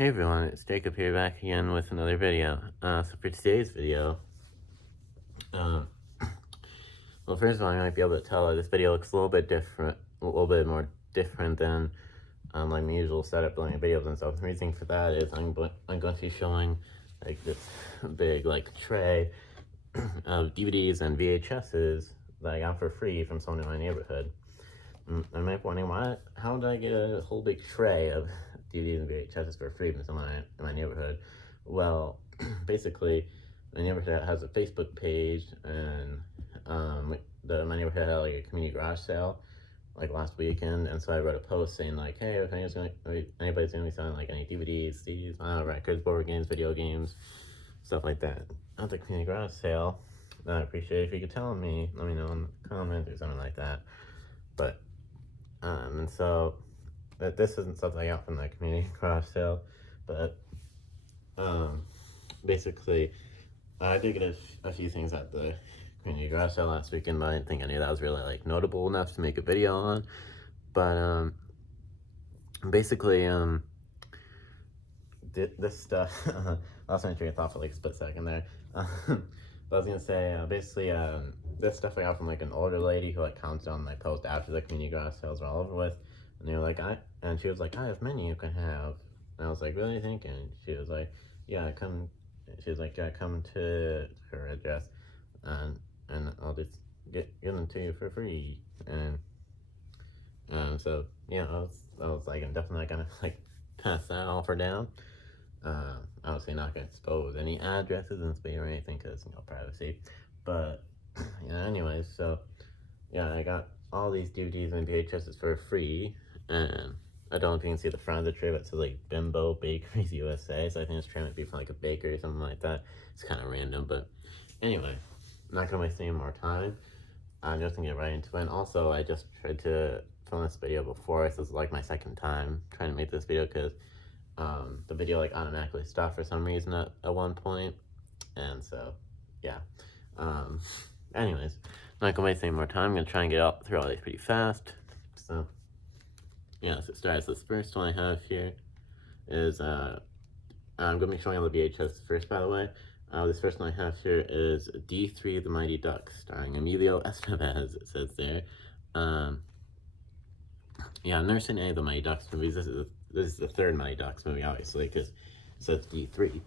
Hey everyone, it's Jacob here back again with another video. So for today's video, well first of all, you might be able to tell that this video looks a little bit different, a little bit more different than like my usual setup doing videos and stuff. The reason for that is I'm going to be showing like this big like tray of DVDs and VHSs that I got for free from someone in my neighborhood. I might be wondering, how did I get a whole big tray of DVDs and VHSs for free from someone in my neighborhood? Well, basically, my neighborhood has a Facebook page, and my neighborhood had like a community garage sale like last weekend, and so I wrote a post saying like, hey, if anybody's gonna be selling like any DVDs, CDs, records, board games, video games, stuff like that at the community garage sale, then I'd appreciate it if you could tell me, let me know in the comments or something like that. But and so this isn't something I got from the community garage sale, but basically I did get a few things at the community garage sale last weekend, but I didn't think any of that was really like notable enough to make a video on. But basically this stuff I lost my train of thought for like a split second there. But I was gonna say basically this stuff I got from like an older lady who like commented on my post after the community garage sales were all over with, and they were like, and she was like, I have many you can have, and I was like, really think? And she was like, yeah, come. She was like, yeah, come to her address, and I'll just give them to you for free. And so yeah, I was like, I'm definitely not gonna like pass that offer down. Obviously not gonna expose any addresses in space or anything because privacy. But yeah, anyways, so yeah, I got all these DVDs and VHSs for free, and I don't know if you can see the front of the tray, but it says like Bimbo Bakeries USA, so I think this tray might be from like a bakery or something like that. It's kind of random, but anyway, I'm not gonna waste any more time. I'm just gonna get right into it. And also, I just tried to film this video before. This is like my second time trying to make this video because the video like automatically stopped for some reason at one point, and so yeah. Anyways, not gonna waste any more time. I'm gonna try and get through all these pretty fast. So yeah, so it starts. This first one I have here is I'm gonna be showing all the VHS first, by the way. This first one I have here is D3 The Mighty Ducks, starring Emilio Estevez, it says there. Yeah, I've never seen any of the Mighty Ducks movies. This is the third Mighty Ducks movie, obviously, because it says D3.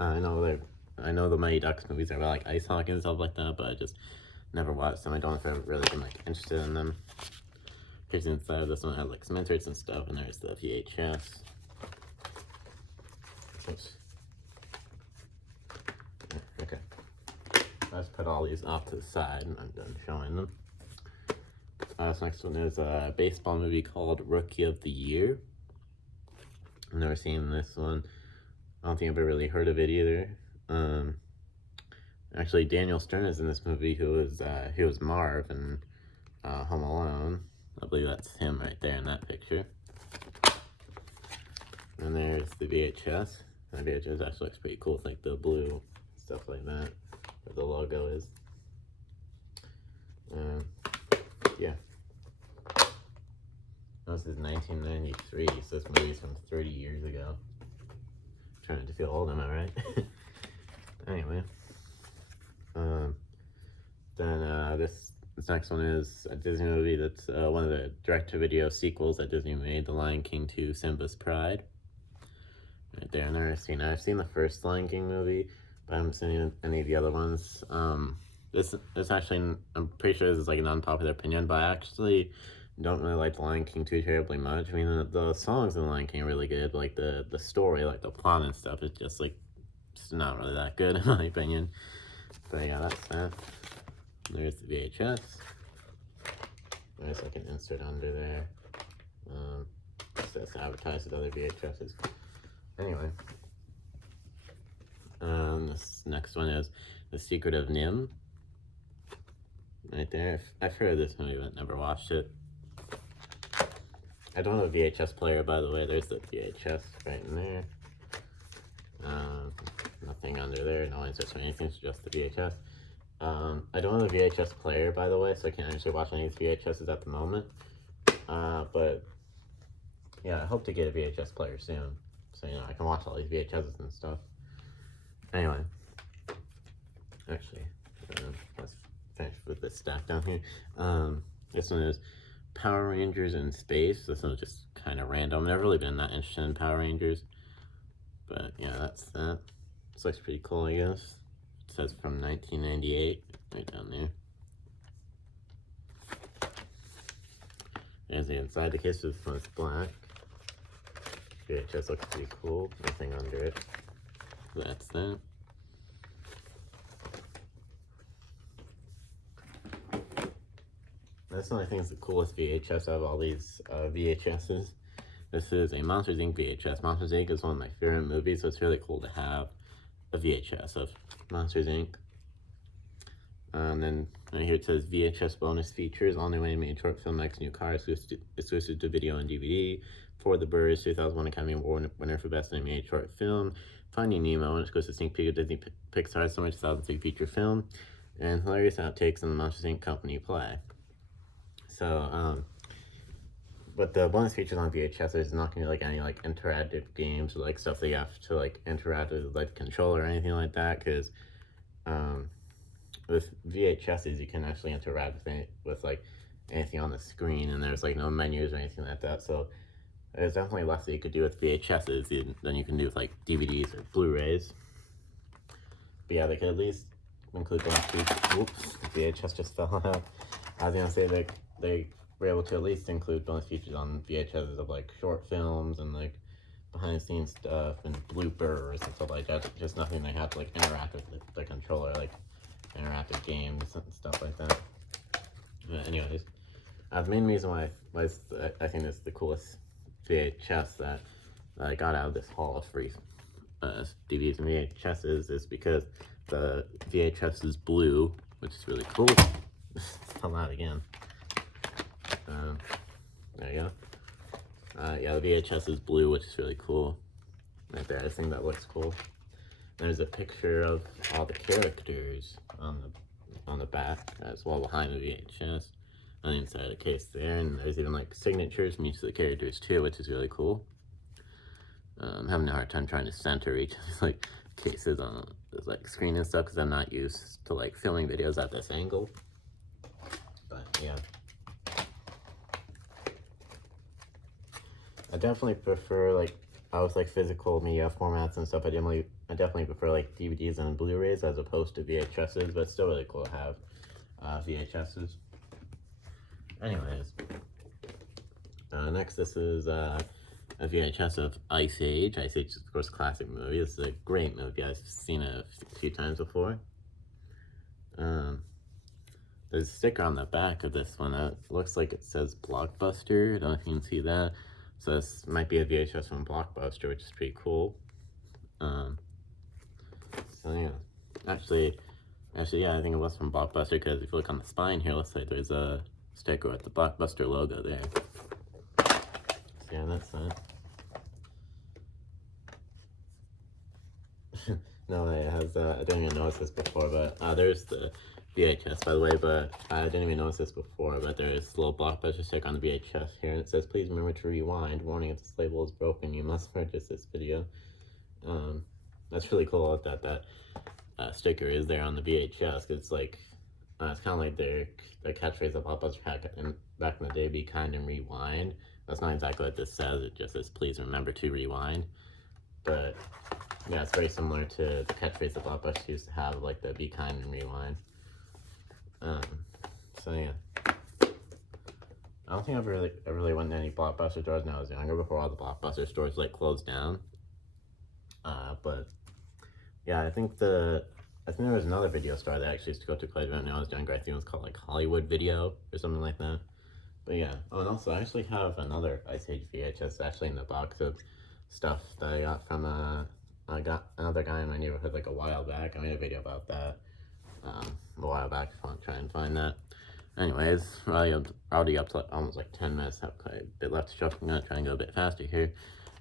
I know the Mighty Ducks movies are about like ice hockey and stuff like that, but I just never watched them. I don't know if I've really been like interested in them. Because inside of this one had like some inserts and stuff, and there's the VHS. Oops. Okay. Let's put all these off to the side, and I'm done showing them. This next one is a baseball movie called Rookie of the Year. I've never seen this one. I don't think I've ever really heard of it either. Actually, Daniel Stern is in this movie, who was Marv in Home Alone. I believe that's him right there in that picture. And there's the VHS. The VHS actually looks pretty cool. It's like the blue stuff like that, where the logo is. Yeah. This is 1993, so this movie's from 30 years ago. I'm trying to feel old, am I right? Anyway. Then this next one is a Disney movie that's one of the direct-to-video sequels that Disney made, The Lion King 2: Simba's Pride. Right there, I've seen the first Lion King movie, but I haven't seen any of the other ones. This actually, I'm pretty sure this is like an unpopular opinion, but I actually don't really like The Lion King too terribly much. I mean, the songs in The Lion King are really good, like the story, like the plot and stuff is just like, it's not really that good in my opinion. But yeah, that's that. There's the VHS. There's like an insert under there. It says advertised with other VHSs. Anyway. This next one is The Secret of Nim. Right there. I've heard of this movie, but never watched it. I don't have a VHS player, by the way. There's the VHS right in there. Nothing under there, no inserts or anything, it's just the VHS. I don't have a VHS player, by the way, so I can't actually watch any of these VHSs at the moment. But yeah, I hope to get a VHS player soon. So, I can watch all these VHSs and stuff. Anyway, actually, let's finish with this stack down here. This one is Power Rangers in Space. This one is just kind of random. I've never really been that interested in Power Rangers. But, yeah, that's that. This looks pretty cool, I guess. It says from 1998, right down there. There's the inside. The case of this one is black. VHS looks pretty cool. Nothing under it. That's that. This one I think is the coolest VHS out of all these VHSs. This is a Monsters Inc. VHS. Monsters Inc. is one of my favorite movies, so it's really cool to have a VHS of Monsters Inc. And then right here it says VHS bonus features, all new animated short film, next new car, exclusive to video and DVD. For the Birds, 2001 Academy Award winner for Best Animated Short Film. Finding Nemo, an exclusive sneak peek of Disney Pixar's Summer 2003 feature film. And hilarious outtakes in the Monsters Inc. company play. So, but the bonus features on VHS, there's not gonna be like any like interactive games or like stuff that you have to like interact with like the controller or anything like that, because with VHSs you can actually interact with like anything on the screen, and there's like no menus or anything like that. So there's definitely less that you could do with VHSs than you can do with like DVDs or Blu-rays. But yeah, they could at least include bonus features. Oops, the VHS just fell out. I was gonna say that they were able to at least include bonus features on VHSs of like short films and like behind the scenes stuff and bloopers and stuff like that. Just nothing they have to like interact with the controller, like interactive games and stuff like that. But anyways, the main reason why I think this is the coolest VHS that I got out of this haul of free DVDs and VHSs is because the VHS is blue, which is really cool. Fell out again. There you go. Yeah, the VHS is blue, which is really cool. Right there, I think that looks cool. There's a picture of all the characters on the back as well behind the VHS on the inside of the case there, and there's even like signatures from each of the characters too, which is really cool. I'm having a hard time trying to center each of these like cases on this like screen and stuff because I'm not used to like filming videos at this angle. But yeah, I definitely prefer like with like physical media formats and stuff. I definitely prefer like DVDs and Blu-rays as opposed to VHSs, but it's still really cool to have VHSs. Anyways, next this is a VHS of Ice Age. Ice Age is of course a classic movie. This is a great movie. I've seen it a few times before. There's a sticker on the back of this one. It looks like it says Blockbuster. I don't know if you can see that. So this might be a VHS from Blockbuster, which is pretty cool. So yeah, actually, yeah, I think it was from Blockbuster because if you look on the spine here, it looks like there's a sticker with the Blockbuster logo there. So yeah, that's that. No, I didn't even notice this before, but there's the VHS, by the way, but I didn't even notice this before, but there's a little Blockbuster sticker on the VHS here, and it says, please remember to rewind. Warning, if this label is broken, you must purchase this video. That's really cool that sticker is there on the VHS. It's like, it's kind of like their catchphrase that Blockbuster had back in the day, be kind and rewind. That's not exactly what this says, it just says, please remember to rewind. But yeah, it's very similar to the catchphrase that Blockbuster used to have, like the be kind and rewind. So yeah, I don't think I really went to any Blockbuster stores when I was younger, before all the Blockbuster stores like closed down. But yeah, I think there was another video store that I actually used to go to quite a bit when I was younger. I think it was called like Hollywood Video or something like that. But yeah, oh, and also I actually have another Ice Age VHS actually in the box of stuff that I got from I got another guy in my neighborhood like a while back. I made a video about that a while back if I want to try and find that. Anyways, we're already up to almost like 10 minutes. I have quite a bit left to show. I'm going to try and go a bit faster here.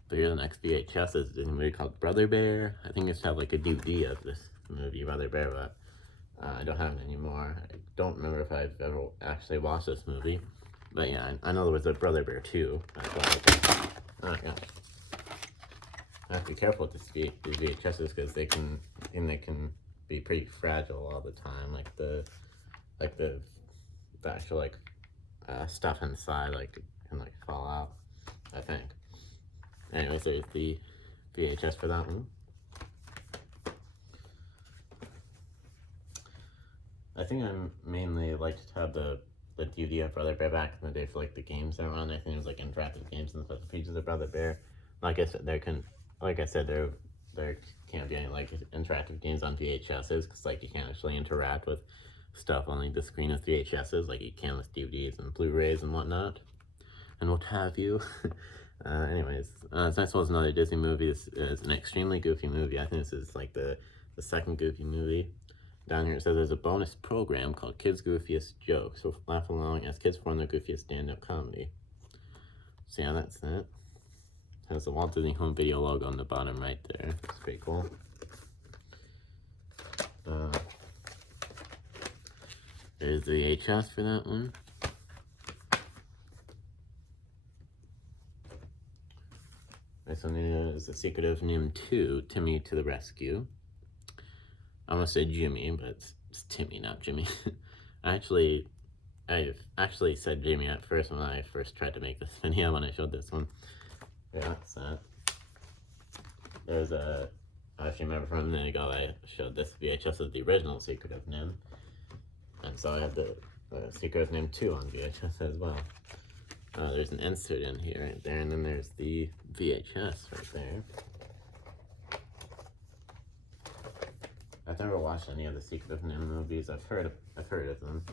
But here the next VHS is a movie called Brother Bear. I think I used to have like a DVD of this movie, Brother Bear, but I don't have it anymore. I don't remember if I've ever actually watched this movie. But yeah, I know there was a Brother Bear 2. Oh, yeah. have to be careful with these VHSs because they can be pretty fragile all the time. Like the actual like stuff inside like can like fall out, I think. Anyways, there's the VHS for that one. I think I mainly liked to have the DVD of Brother Bear back in the day for like the games that were on. I think it was like interactive games and special features of Brother Bear. Like I said, there can't be any like interactive games on VHSs because like you can't actually interact with stuff on like the screen of VHSs like you can with DVDs and Blu-rays and whatnot and what have you. Anyways, this next one is another Disney movie. This is an extremely goofy movie. I think this is like the second goofy movie. Down here it says there's a bonus program called Kids' Goofiest Jokes, so laugh along as kids form their goofiest stand-up comedy. So yeah, that's that. It has the Walt Disney Home Video logo on the bottom right there. It's pretty cool. There's the VHS for that one. This one is The Secret of NIMH 2, Timmy to the Rescue. I'm gonna say Jimmy, but it's Timmy, not Jimmy. I actually said Jimmy at first when I first tried to make this video when I showed this one. Yeah, that's that. There's I actually remember from a minute ago I showed this VHS of the original Secret of NIMH. And so I have the Secret of NIMH 2 on VHS as well. There's an insert in here right there, and then there's the VHS right there. I've never watched any of the Secret of NIMH movies. I've heard of them.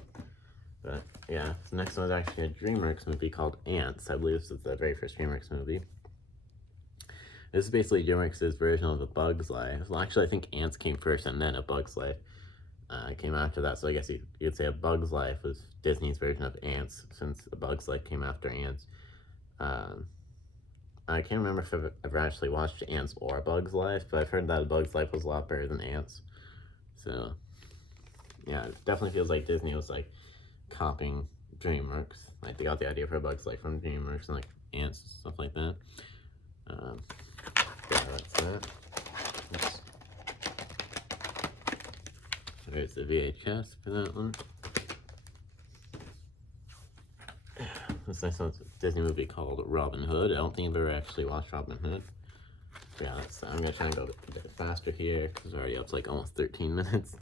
But yeah, the next one is actually a DreamWorks movie called Ants. I believe this is the very first DreamWorks movie. This is basically DreamWorks' version of A Bug's Life. Well, actually, I think Ants came first and then A Bug's Life came after that. So I guess you could say A Bug's Life was Disney's version of Ants, since A Bug's Life came after Ants. I can't remember if I've ever actually watched Ants or A Bug's Life, but I've heard that A Bug's Life was a lot better than Ants. So yeah, it definitely feels like Disney was like copying DreamWorks. Like they got the idea for A Bug's Life from DreamWorks and like Ants and stuff like that. Yeah, that's that. Oops. There's the VHS for that one. This next one's a Disney movie called Robin Hood. I don't think I've ever actually watched Robin Hood. But yeah, I'm gonna try and go a bit faster here because we're already up to like almost 13 minutes.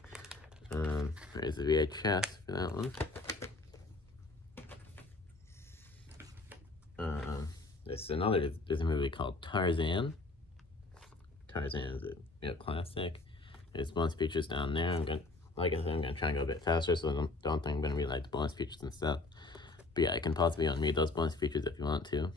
There's the VHS for that one. This is another Disney movie called Tarzan. Tarzan is a classic. There's bonus features down there. Like I said, I'm gonna try and go a bit faster, so I don't think I'm gonna read like the bonus features and stuff. But yeah, I can possibly unread those bonus features if you want to.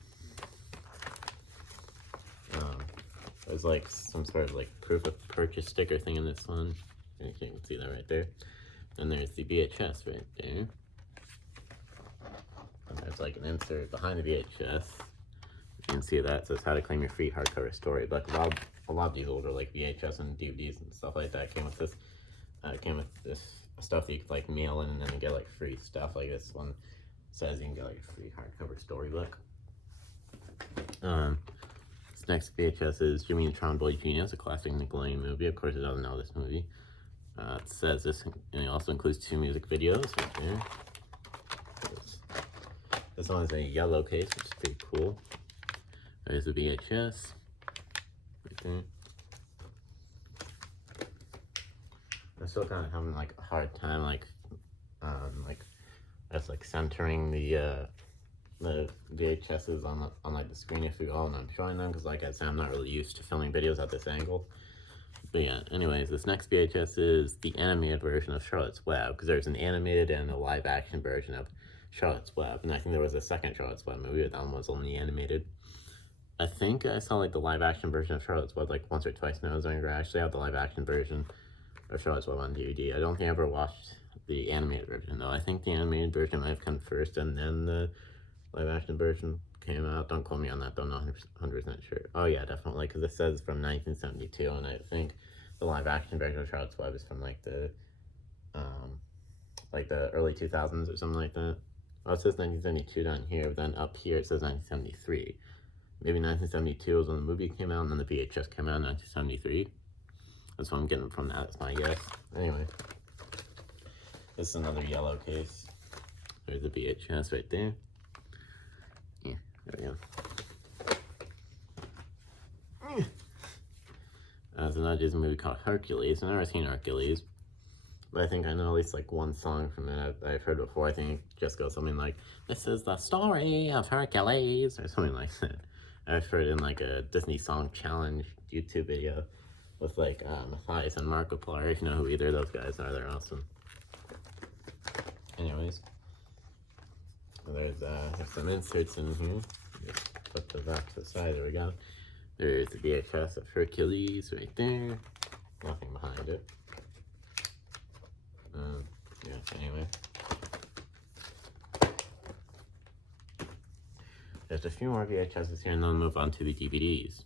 There's like some sort of like proof of purchase sticker thing in this one. You can see that right there. And there's the VHS right there. And there's like an insert behind the VHS. You can see that it says how to claim your free hardcover storybook. A lot of these older like VHS and DVDs and stuff like that came with this. Stuff that you could like mail in and then get like free stuff. Like this one says you can get like a free hardcover storybook. This next VHS is Jimmy Neutron Boy Genius, a classic Nickelodeon movie. Of course, it doesn't know this movie. It says this also includes 2 music videos right there. This one is a yellow case, which is pretty cool. There's the VHS right there. I'm still kind of having like a hard time centering the VHSs on like the screen if you go and I'm showing them, because like I said, I'm not really used to filming videos at this angle. But yeah, anyways, this next VHS is the animated version of Charlotte's Web, because there's an animated and a live action version of Charlotte's Web, and I think there was a second Charlotte's Web movie, but that one was only animated. I think I saw like the live action version of Charlotte's Web like once or twice when I was younger. I actually have the live action version of Charlotte's Web on DVD. I don't think I ever watched the animated version though. I think the animated version might have come first and then the live action version came out. Don't quote me on that though, I'm not 100% sure. Oh yeah, definitely, because it says from 1972, and I think the live action version of Charlotte's Web is from like the early 2000s or something like that. Oh, it says 1972 down here, but then up here it says 1973. maybe 1972 was when the movie came out, and then the VHS came out in 1973. That's what I'm getting from that, that's my guess. Anyway, this is another yellow case. There's the VHS right there. Yeah, there we go. There's another Disney movie called Hercules. I've never seen Hercules, but I think I know at least like one song from it I've heard before. I think it just goes something like, "This is the story of Hercules," or something like that. I've heard it in like a Disney Song Challenge YouTube video with like Matthias and Markiplier. If you know who either of those guys are, they're awesome. Anyways, there's some inserts in here. Just put the back to the side. There we go. There's the VHS of Hercules right there. Nothing behind it. Yeah, anyway. There's a few more VHSs here, and then we'll move on to the DVDs.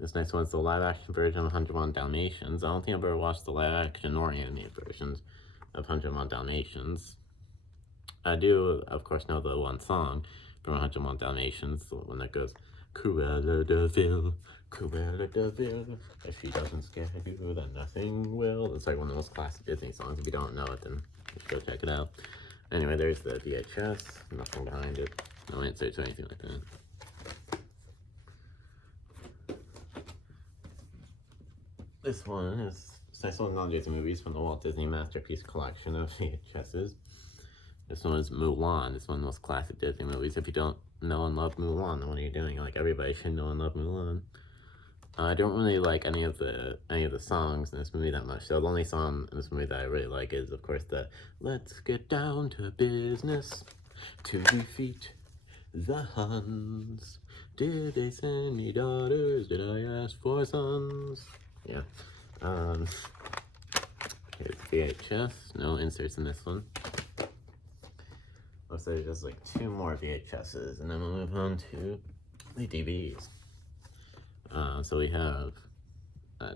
This next one's the live-action version of 101 Dalmatians. I don't think I've ever watched the live-action or animated versions of 101 Dalmatians. I do, of course, know the one song from 101 Dalmatians, the one that goes, "Cruella de Vil, Cruella de Vil, if she doesn't scare you, then nothing will." It's like one of the most classic Disney songs. If you don't know it, then you should go check it out. Anyway, there's the VHS, nothing behind it, no inserts or anything like that. This one is one of the movies from the Walt Disney Masterpiece Collection of VHSs. This one is Mulan. This is one of the most classic Disney movies. If you don't know and love Mulan, then what are you doing? Like, everybody should know and love Mulan. I don't really like any of the songs in this movie that much. So the only song in this movie that I really like is, of course, the "Let's get down to business to defeat the Huns. Did they send me daughters? Did I ask for sons?" Yeah. Here's VHS. No inserts in this one. Looks like there's like 2 more VHSs, and then we'll move on to the DVDs. So we have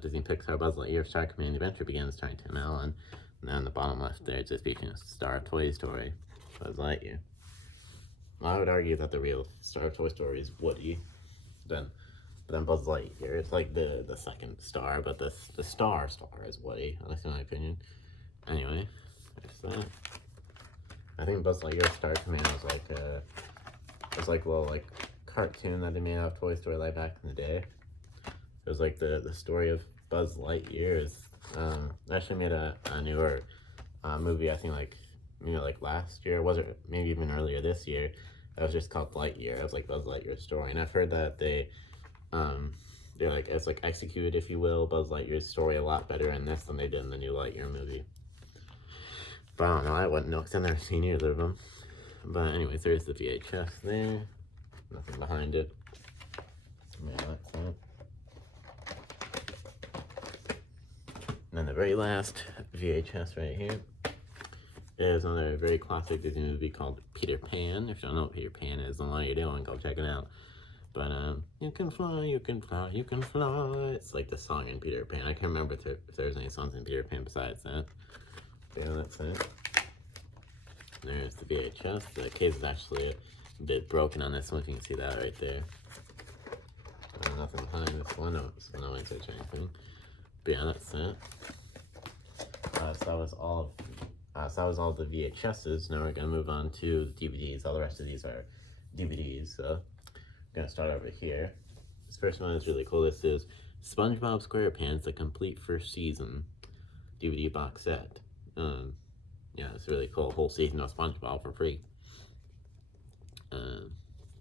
Disney Pixar Buzz Lightyear Star Command Adventure Begins, starring Tim Allen. And then on the bottom left there, it's just featuring a star of Toy Story, Buzz Lightyear. Well, I would argue that the real star of Toy Story is Woody. But then Buzz Lightyear, it's like the second star, but the star is Woody, at least in my opinion. Anyway, there's that. I think Buzz Lightyear Star Command was like a little like cartoon that they made out of Toy Story like back in the day. It was like the story of Buzz Lightyear. They actually made a newer movie, I think like last year, was it maybe even earlier this year. That was just called Lightyear. It was like Buzz Lightyear's story, and I've heard that they're like, it's like executed, if you will, Buzz Lightyear's story a lot better in this than they did in the new Lightyear movie. But I don't know, I wouldn't know because I've never seen either of them. But anyways, there's the VHS there. Nothing behind it. Yeah, that's it. And then the very last VHS right here is another very classic Disney movie called Peter Pan. If you don't know what Peter Pan is, then what are you doing? Go check it out. But you can fly, you can fly, you can fly. It's like the song in Peter Pan. I can't remember if there's any songs in Peter Pan besides that. But yeah, that's it. There's the VHS. The case is actually a bit broken on this one, if you can see that right there. Nothing behind this one, no inserts or anything. But yeah, that's it. So that was all the VHSs. Now we're gonna move on to the DVDs. All the rest of these are DVDs. So I'm gonna start over here. This first one is really cool. This is SpongeBob SquarePants: The Complete First Season DVD box set. Yeah, it's really cool. A whole season of SpongeBob for free.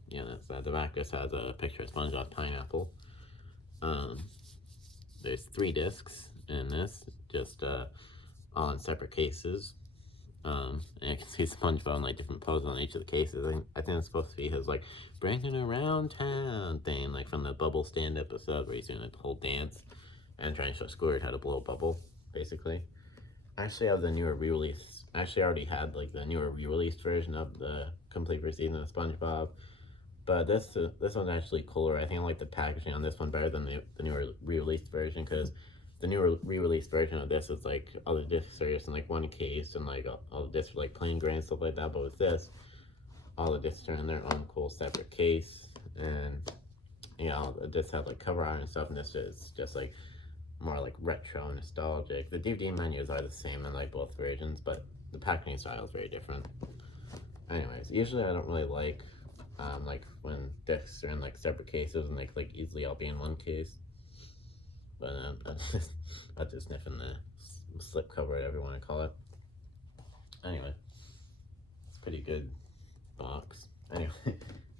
Yeah, that's the back just has a picture of SpongeBob's pineapple. There's 3 discs in this, just all in separate cases. And you can see SpongeBob in like different poses on each of the cases. I think it's supposed to be his like "bringing around town" thing, like from the Bubble Stand episode where he's doing like the whole dance and trying to show Squidward how to blow a bubble, basically. I actually have the newer re-release. I actually already had like the newer re-released version of the Complete First Season of SpongeBob. But this one's actually cooler. I think I like the packaging on this one better than the newer re-released version, because the newer re-released version of this is like all the discs are just in like one case, and like all the discs are like plain gray and stuff like that. But with this, all the discs are in their own cool separate case, and you know, it just had like cover art and stuff, and this is just like more like retro, nostalgic. The DVD menus are the same in like both versions, but the packaging style is very different. Anyways, usually I don't really like when discs are in like separate cases and like easily all be in one case. But I'm just sniffing the slip cover, whatever you want to call it. Anyway, it's a pretty good box. Anyway,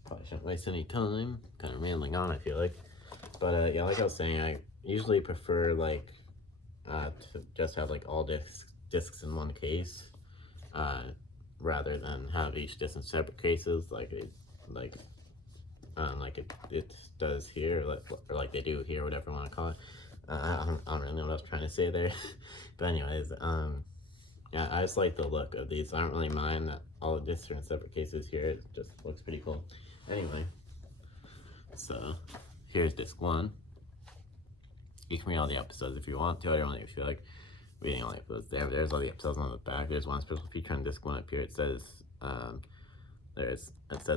probably shouldn't waste any time. Kind of rambling on, I feel like. But yeah, like I was saying, I usually prefer like to just have like all discs in one case, rather than have each disc in separate cases, like it does here, or like they do here, whatever you want to call it. I don't really know what I was trying to say there, but anyways, yeah, I just like the look of these. I don't really mind that all the discs are in separate cases here. It just looks pretty cool. Anyway, so here's disc 1. You can read all the episodes if you want to. I don't really feel like reading all the episodes. There's all the episodes on the back. There's one special feature on disc 1 up here. It says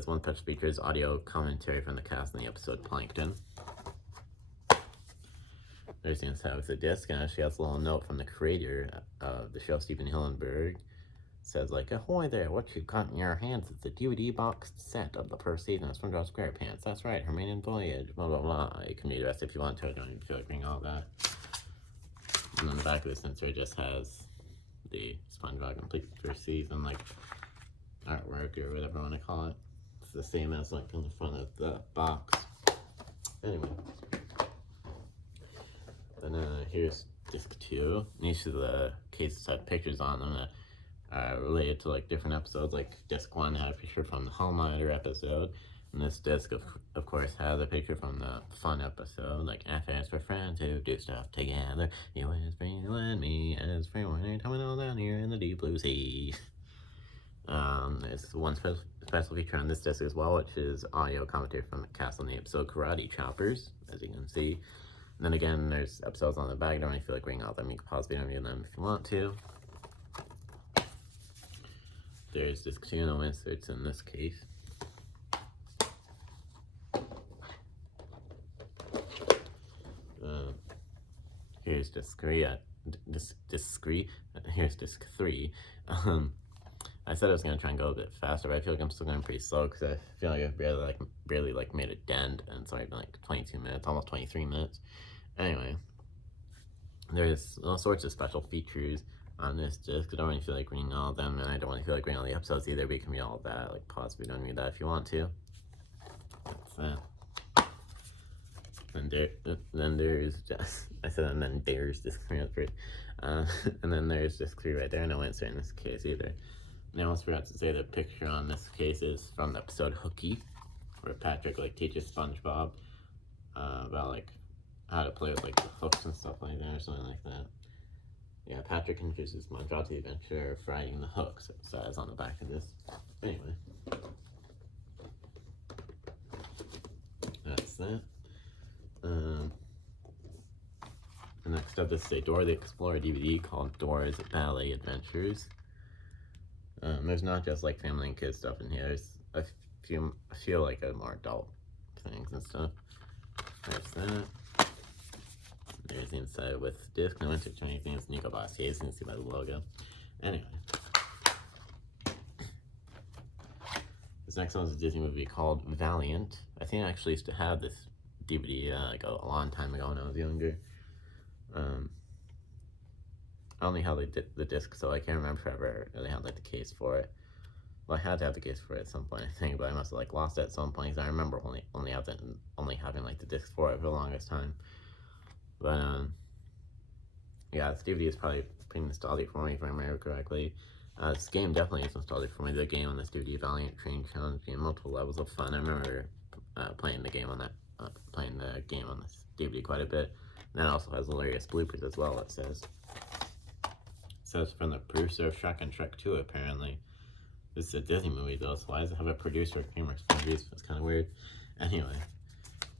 one special feature is audio commentary from the cast in the episode Plankton. There's the inside with the disc, and she has a little note from the creator of the show, Stephen Hillenburg. It says like, "Ahoy there, what you got in your hands is the DVD box set of the first season of SpongeBob SquarePants. That's right, her maiden voyage, blah blah blah." You can read the rest if you want to. I don't even feel like reading all that. And then the back of the sensor just has the SpongeBob complete first season, like artwork or whatever you want to call it. It's the same as like on the front of the box. Anyway. Then here's disc 2. And each of the cases have pictures on them that are related to like different episodes. Like disc 1 had a picture from the Hall Monitor episode, and this disc of course has a picture from the fun episode, like F is for friends who do stuff together. You is for you and me, as for when coming all down here in the deep blue sea. There's one special feature on this disc as well, which is audio commentary from the cast on the episode Karate Choppers, as you can see. And then again, there's episodes on the back. I don't really feel like reading all of them. You can pause the video and view them if you want to. There's disc 2, no inserts in this case. Here's disc 3. Here's disc 3. I said I was gonna try and go a bit faster, but I feel like I'm still going pretty slow because I feel like I've barely made a dent, and it's already been like 22 minutes, almost 23 minutes. Anyway, there's all sorts of special features on this disc. I don't really feel like reading all of them, and I don't really feel like reading all the episodes either, but you can read all of that. Like, pause the video and read that if you want to. That's that. Then there's just, I said, and then there's disc 3, that's pretty. And then there's disc 3 right there, no answer in this case either. And I almost forgot to say the picture on this case is from the episode Hooky, where Patrick like teaches SpongeBob about like how to play with like the hooks and stuff like that, or something like that. Yeah, Patrick introduces SpongeBob to the adventure of riding the hooks. It says on the back of this. Anyway, that's that. Next up, this is a Dora the Explorer DVD called Dora's Ballet Adventures. There's not just like family and kids stuff in here. There's a few like more adult things and stuff. There's that. There's the inside with disc. No insert or anything. It's Nico Bossier. You can see by the logo. Anyway, this next one is a Disney movie called Valiant. I think I actually used to have this DVD like a long time ago when I was younger. I only had like the disc, so I can't remember if I ever really had like the case for it. Well, I had to have the case for it at some point, I think, but I must have like lost it at some point. Cause I remember only having like the disc for it for the longest time. But yeah, this DVD is probably pretty nostalgic for me, if I remember correctly. This game definitely is nostalgic for me. The game on this DVD, Valiant Train Challenge, multiple levels of fun. I remember playing the game on this DVD quite a bit. And it also has hilarious bloopers as well. It says from the producer of Shrek and Shrek 2, apparently. This is a Disney movie though, so why does it have a producer of DreamWorks movies? That's kind of weird. Anyway,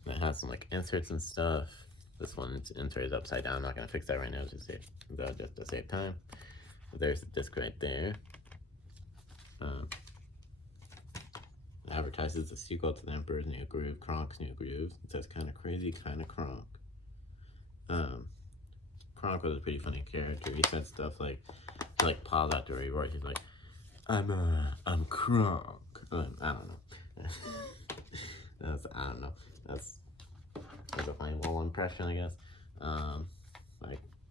it has some like inserts and stuff. This one's insert is upside down. I'm not gonna fix that right now, just to save time. There's the disc right there. I advertises a sequel to The Emperor's New Groove, Kronk's New Groove. It says kind of crazy, kind of Kronk. Kronk was a pretty funny character. He said stuff like, he like paused after he roared. He's like, I'm Kronk. I don't know. I don't know. That's a funny little impression, I guess. I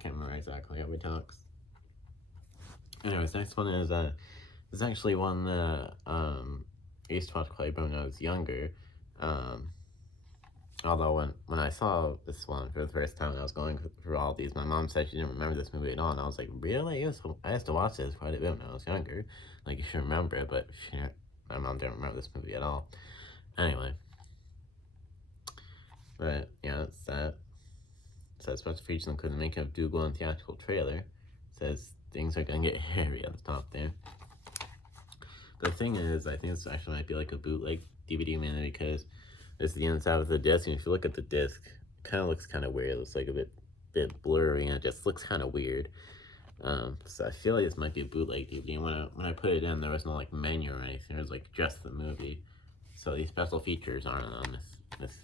can't remember exactly how he talks. Anyways, next one is it's actually one that I used to watch quite a bit when I was younger. Although when I saw this one for the first time, I was going through all these. My mom said she didn't remember this movie at all, and I was like, really? I used to watch this quite a bit when I was younger. Like, you should remember it, but my mom didn't remember this movie at all. Anyway, but yeah, that's that. It says special features include the making of Dougal and theatrical trailer. It says things are gonna get hairy at the top there. The thing is, I think this actually might be like a bootleg DVD mainly because this is the inside of the disc, and if you look at the disc, it kind of looks kind of weird. It looks like a bit blurry, and it just looks kind of weird. So I feel like this might be a bootleg DVD. And when I put it in, there was no like menu or anything. It was like just the movie. So these special features aren't on this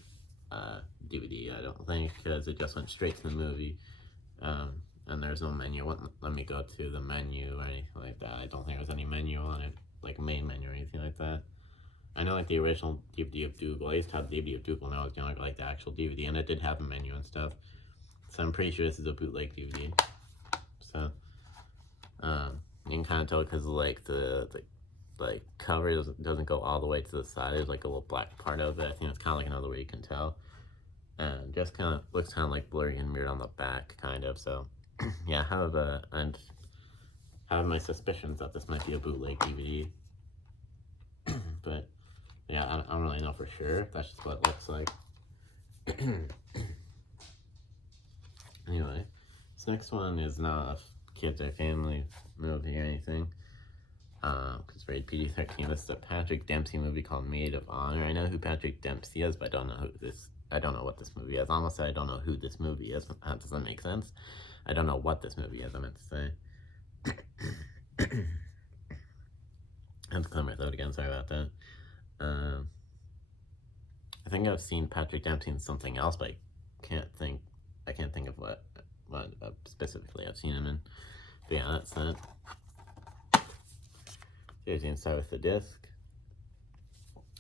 DVD, I don't think, because it just went straight to the movie. And there's no menu. It wouldn't let me go to the menu or anything like that. I don't think there's any menu on it, like main menu or anything like that. I know like the original DVD of Dougal, I used to have the DVD of Dougal when I was younger, like the actual DVD, and it did have a menu and stuff. So I'm pretty sure this is a bootleg DVD. So, you can kind of tell because like the like cover doesn't go all the way to the side. There's like a little black part of it. I think it's kind of like another way you can tell. And just kind of looks kind of like blurry and weird on the back, kind of. So, yeah, I have my suspicions that this might be a bootleg DVD. But yeah, I don't really know for sure. That's just what it looks like. Anyway, this next one is not a kids or family movie or anything. Because it's rated PG-13. This is a Patrick Dempsey movie called Maid of Honor. I know who Patrick Dempsey is, but I don't know what this movie is. Almost I don't know who this movie is. That doesn't make sense. I don't know what this movie is, I meant to say. I have to clear my throat again, sorry about that. I think I've seen Patrick Dempsey in something else, but I can't think of what specifically I've seen him in. But yeah, that's that. Here's the inside with the disc.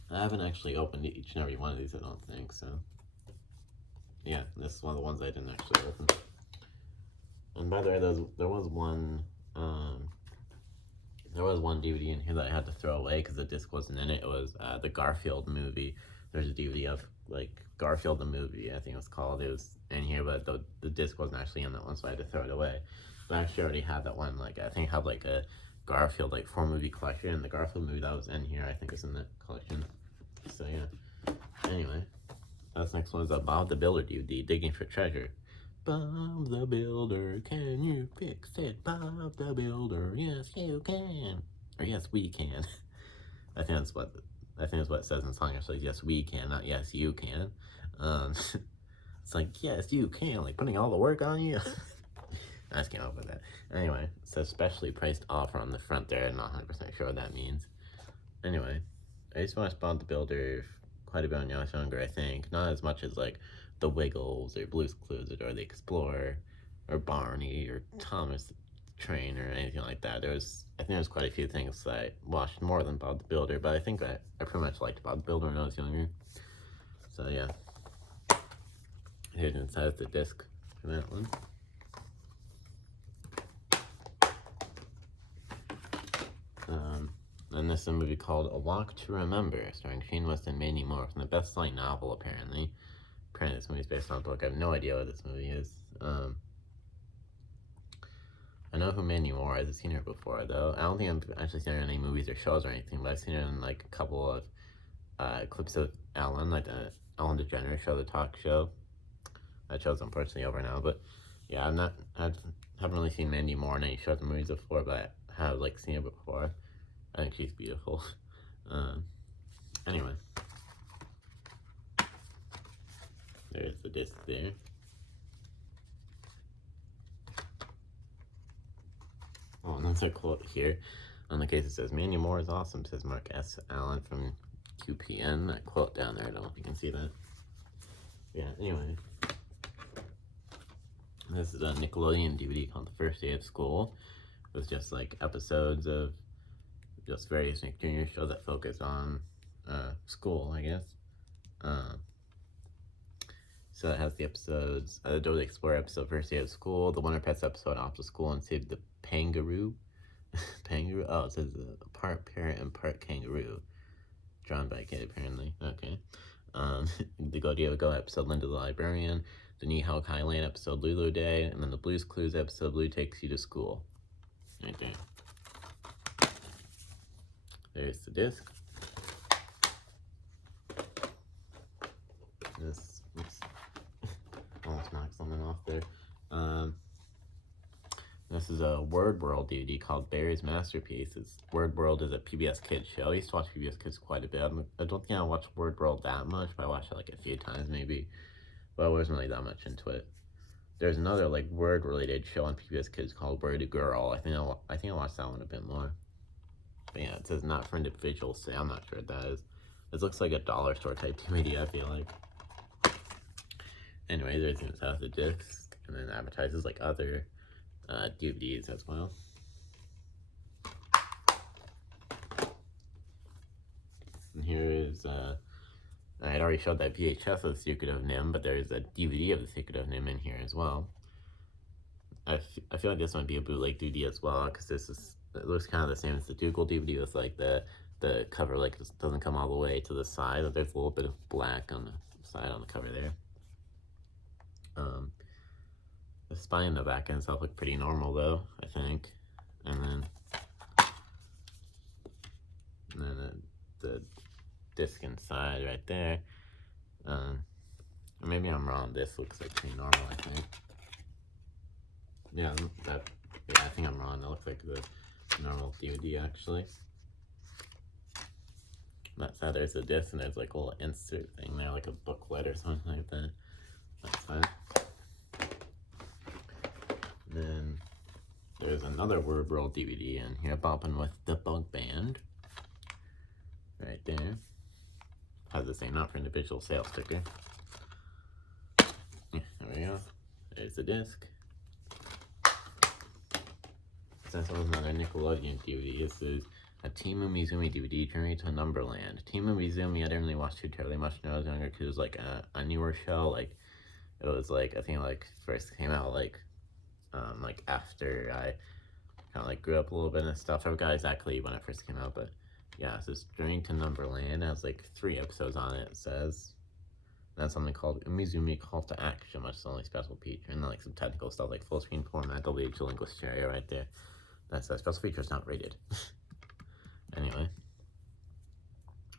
I haven't actually opened each and every one of these, I don't think, so. Yeah, this is one of the ones I didn't actually open. And by the way, there was one DVD in here that I had to throw away because the disc wasn't in it. It was the Garfield movie. There's a DVD of like Garfield the movie, I think it was called. It was in here, but the disc wasn't actually in that one, so I had to throw it away. But I actually already had that one. Like I think I have like a Garfield like 4-movie collection, and the Garfield movie that was in here I think is in that collection. So yeah. Anyway, this next one is a Bob the Builder DVD, Digging for Treasure. Bob the Builder, can you fix it? Bob the Builder, yes you can, or yes we can. I think that's what it says in the song. Actually, yes we can, not yes you can. It's like yes you can, like putting all the work on you. I just came up with that. Anyway, it says specially priced offer on the front there. I'm not 100% sure what that means. Anyway, I used to watch Bob the Builder quite a bit when I was younger, I think. Not as much as like The Wiggles or Blue's Clues or Dora the Explorer or Barney or Thomas the Train or anything like that. I think there was quite a few things that I watched more than Bob the Builder, but I think I pretty much liked Bob the Builder when I was younger. So yeah. Here's inside the disc for that one. And this is a movie called A Walk to Remember, starring Shane West and Mandy Moore, from the best-selling novel, apparently. Apparently this movie is based on a book. I have no idea what this movie is. I know who Mandy Moore is. I've seen her before, though. I don't think I've actually seen her in any movies or shows or anything, but I've seen her in, like, a couple of clips of Ellen, like the Ellen DeGeneres show, the talk show. That show's unfortunately over now, but yeah, I haven't really seen Mandy Moore in any shows or movies before, but I have, like, seen her before. I think she's beautiful. Anyway. There's the disc there. Oh, and there's a quote here. On the case it says, Mandy Moore is awesome, says Mark S. Allen from 2 p.m. That quote down there, I don't know if you can see that. Yeah, anyway. This is a Nickelodeon DVD called The First Day of School. With just like episodes of just various Nick Jr. shows that focus on school, I guess. So it has the episodes, the Dora the Explorer episode, First Day of School, the Wonder Pets episode, Off to School, and Save the Pangaroo. Pangaroo? Oh, it says part parrot and part kangaroo. Drawn by a kid, apparently. Okay. The Go Diego Go episode, Linda the Librarian, the Ni Hao Kai Lan episode, Lulu Day, and then the Blue's Clues episode, Blue Takes You to School. Right there. There's the disc. This, oops, almost knocked something off there. This is a Word World DVD called Barry's Masterpieces. Word World is a PBS Kids show. I used to watch PBS Kids quite a bit. I don't think I watched Word World that much, but I watched it like a few times maybe. But I wasn't really that much into it. There's another like word-related show on PBS Kids called Word Girl. I think I watched that one a bit more. But yeah, it says not for individuals. So I'm not sure what that is. This looks like a dollar store type DVD, I feel like. Anyway, there's the disc, and then advertises like other DVDs as well. And here is, I had already showed that VHS of The Secret of NIMH, but there's a DVD of The Secret of NIMH in here as well. I feel like this might be a bootleg DVD as well, because it looks kind of the same as the Dougal DVD with like the cover like doesn't come all the way to the side. There's a little bit of black on the side on the cover there. The spine and the back end itself look pretty normal though, I think. And then the disc inside right there. Or maybe I'm wrong. This looks like pretty normal, I think. Yeah, I think I'm wrong. That looks like the normal DVD actually. That's how there's a disc and there's like a little insert thing there, like a booklet or something like that. That's that. Then there's another Word World DVD in here, bopping with the Bug Band. Right there. Has the same not for individual sales sticker. Yeah, there we go. There's the disc. This was another Nickelodeon DVD. This is a Team Umizoomi DVD, Journey to Numberland. Team Umizoomi, I didn't really watch too terribly much when I was younger because it was like a newer show. Like, it was like, I think like first came out like after I kind of like grew up a little bit and stuff. I forgot exactly when it first came out, but yeah, so it's Journey to Numberland. It has like 3 episodes on it, it says. And that's something called Umizoomi Call to Action, which is the only special feature. And then like some technical stuff like full screen format, Dolby Digital English stereo right there. That's a special feature, it's not rated. Anyway.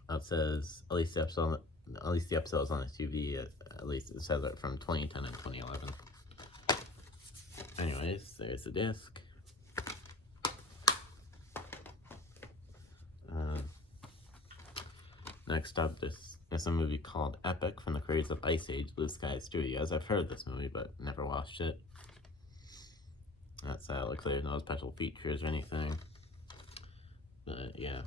It says at least the episodes on this DVD, at least it says it from 2010 and 2011. Anyways, there's the disc. Next up, this is a movie called Epic from the creators of Ice Age Blue Sky Studios. I've heard of this movie, but never watched it. That's looks like there's no special features or anything. But yeah.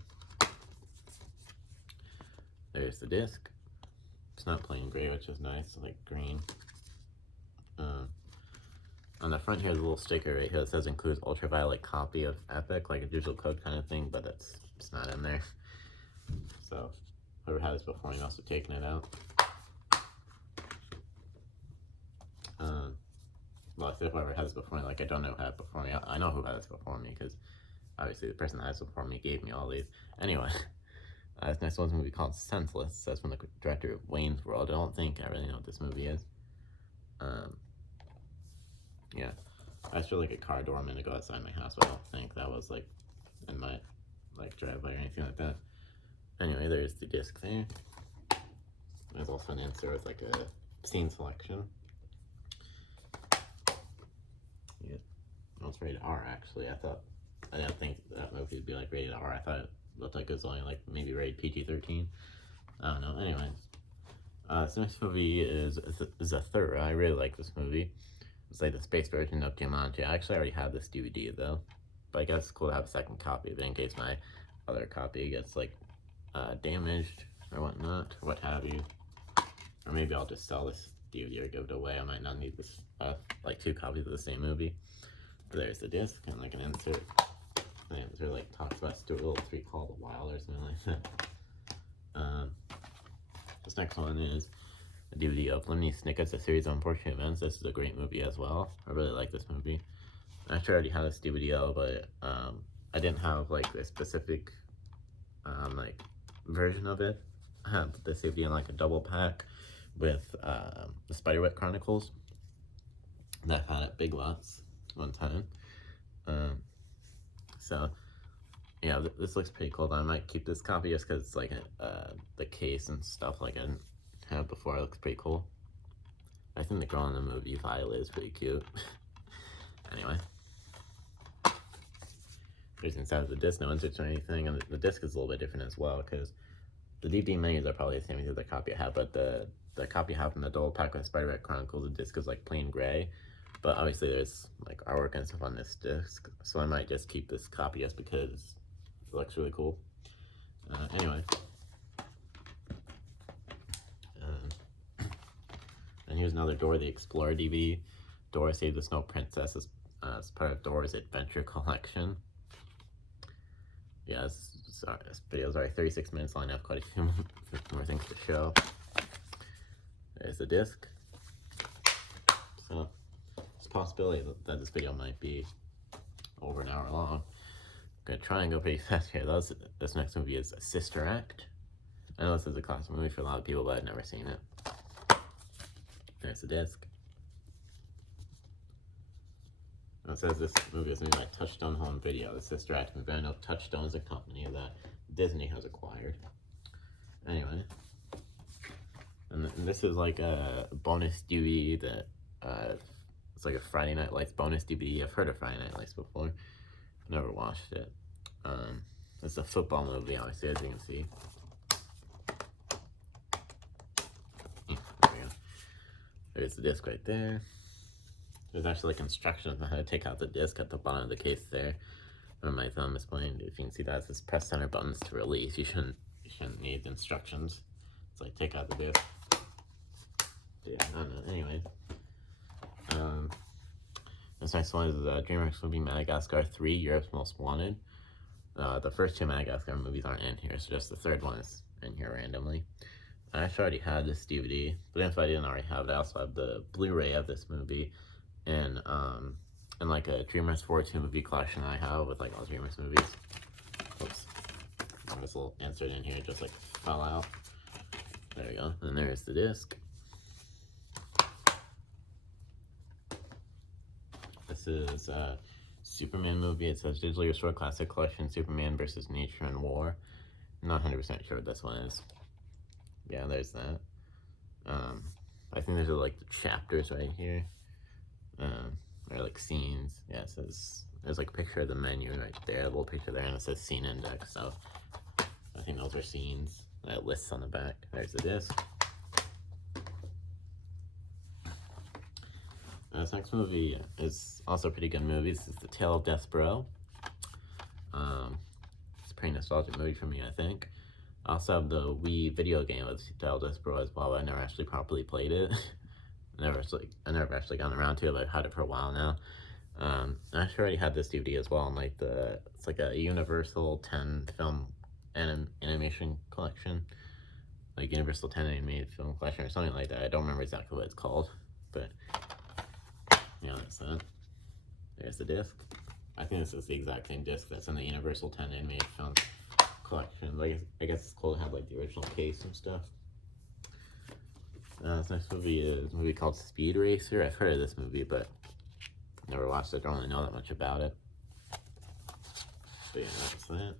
There's the disc. It's not plain gray, which is nice, like green. On the front here, there's a little sticker right here that says includes ultraviolet copy of Epic, like a digital code kind of thing, but it's not in there. So, whoever had this before me must have taken it out. Well, I said whoever had this before me, like I don't know who had it before me. I know who had this before me, because obviously the person that had this before me gave me all these. Anyway, this next one's a movie called Senseless. That's from the director of Wayne's World. I don't think I really know what this movie is. Yeah, I just feel like a car door a minute ago outside my house, but I don't think that was like in my like driveway or anything like that. Anyway, there's the disc there. There's also an insert with like a scene selection. Yeah, well, it's rated R actually. I didn't think that movie would be like rated R. I thought it looked like it was only like maybe rated PG-13. I don't know. Anyways, this next movie is Zathura. I really like this movie. It's like the space version of Jumanji. I actually already have this DVD though, but I guess it's cool to have a second copy of it in case my other copy gets like damaged or whatnot, or what have you. Or maybe I'll just sell this DVD or give it away. I might not need this, like 2 copies of the same movie. But there's the disc and like an insert. The insert like talks about Stuart Little 3 called A While or something like that. This next one is a DVD of Lemony Snicket's A Series of Unfortunate Events. This is a great movie as well. I really like this movie. I actually already had this DVD, but I didn't have like a specific like version of it. I had this DVD in like a double pack with the Spiderwick Chronicles that I had at Big Lots one time. So yeah, this looks pretty cool. I might keep this copy just because it's like the case and stuff like I didn't have before. It looks pretty cool. I think the girl in the movie Violet is pretty cute. Anyway, here's inside of the disc, no inserts or anything, and the disc is a little bit different as well because the DVD menus are probably the same as the copy I have, but the copy I have from the double pack with Spider-Man Chronicles, the disc is like plain gray. But obviously there's like artwork and stuff on this disc, so I might just keep this copy just because it looks really cool. Anyway. And here's another Dora the Explorer DVD. Dora Save the Snow Princess is part of Dora's Adventure Collection. Yeah, this video is already 36 minutes long. I have quite a few more things to show. There's the disc. So, there's a possibility that this video might be over an hour long. I'm gonna try and go pretty fast here. This next movie is Sister Act. I know this is a classic movie for a lot of people, but I've never seen it. There's the disc. It says this movie is made by Touchstone Home Video. The Sister Act movie. I know Touchstone is a company that Disney has acquired. Anyway. And this is like a bonus DVD that, it's like a Friday Night Lights bonus DVD. I've heard of Friday Night Lights before. I've never watched it. It's a football movie, obviously, as you can see. There we go. There's the disc right there. There's actually like instructions on how to take out the disc at the bottom of the case there. Where my thumb is pointing. If you can see that, it says press center buttons to release. You shouldn't need instructions. It's like take out the disc. Yeah, I don't know. Anyway. This next one is DreamWorks movie Madagascar 3, Europe's Most Wanted. The first 2 Madagascar movies aren't in here, so just the third one is in here randomly. I actually already had this DVD, but if I didn't already have it, I also have the Blu-ray of this movie and like a DreamWorks 4-2 movie collection I have with like all DreamWorks movies. Oops. This little insert in here just like fell out. There we go. And there's the disc. This is a Superman movie. It says digitally restored classic collection, Superman versus Nature and War. I'm not 100% sure what this one is. Yeah, there's that. I think there's like the chapters right here. Or like scenes. Yeah, it says, there's like a picture of the menu right there, a little picture there, and it says scene index. So I think those are scenes. That lists on the back. There's the disc. This next movie is also a pretty good movie. This is The Tale of Despereaux. It's a pretty nostalgic movie for me, I think. I also have the Wii video game of The Tale of Despereaux as well, but I never actually properly played it. I never actually gotten around to it, but I've had it for a while now. I actually already had this DVD as well, and like it's like a Universal 10 film animation collection. Like Universal 10 animated film collection or something like that. I don't remember exactly what it's called, but yeah, that's that. There's the disc. I think this is the exact same disc that's in the Universal 10 animated film collection. Like, I guess it's cool to have like the original case and stuff. This next movie is a movie called Speed Racer. I've heard of this movie, but never watched it. Don't really know that much about it. But yeah, that's that.